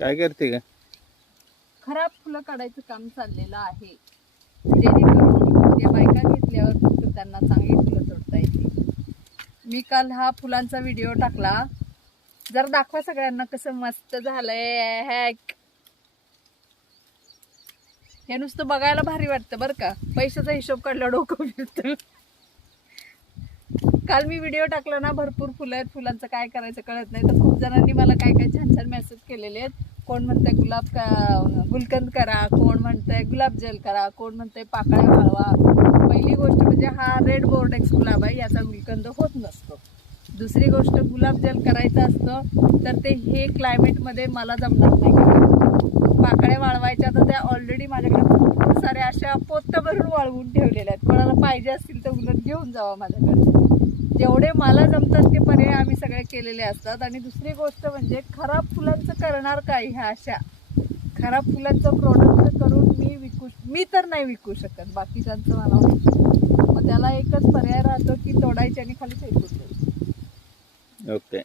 काय करते का? खराब फुलं काढायचं काम चाललेलं आहे, जेणेकरून ते बायका घेतल्यावर फक्त त्यांना चांगली फुलं तोडता येतील. मी काल हा फुलांचा व्हिडिओ टाकला, जर दाखवा सगळ्यांना कसं मस्त झालंय. हॅक हे नुसतं बघायला भारी वाटतं बरं का, पैशाचा हिशोब काढला डोकं फिरतं. काल मी व्हिडिओ टाकला ना, भरपूर फुलं आहेत, फुलांचं काय करायचं कळत नाही. तर खूप जणांनी मला काय काय छान छान मेसेज केलेले आहेत. कोण म्हणतंय गुलकंद करा, कोण म्हणतंय गुलाबजल करा, कोण म्हणतंय पाकळ्या वाळवा. पहिली गोष्ट म्हणजे हा रेड बोर्डेक्स गुलाब आहे, याचा गुलकंद होत नसतो. दुसरी गोष्ट, गुलाबजल करायचं असतं तर ते हे क्लायमेटमध्ये मला जमणार नाही. पाकळ्या वाळवायच्या तर त्या ऑलरेडी माझ्याकडे खूप साऱ्या अशा पोतं भरून वाळवून ठेवलेल्या आहेत. कोणाला पाहिजे असतील तर उलट घेऊन जावा माझ्याकडे. जेवढे मला जमतात ते पर्याय आम्ही सगळे केलेले असतात. आणि दुसरी गोष्ट म्हणजे खराब फुलांचं करणार काय, ह्या अशा खराब फुलांचं प्रोडक्ट करून मी तर नाही विकू शकत, बाकीच्यांचं मला माहिती. मग त्याला एकच पर्याय राहतो की तोडायचे आणि खाली फेकून द्यायचे. ओके.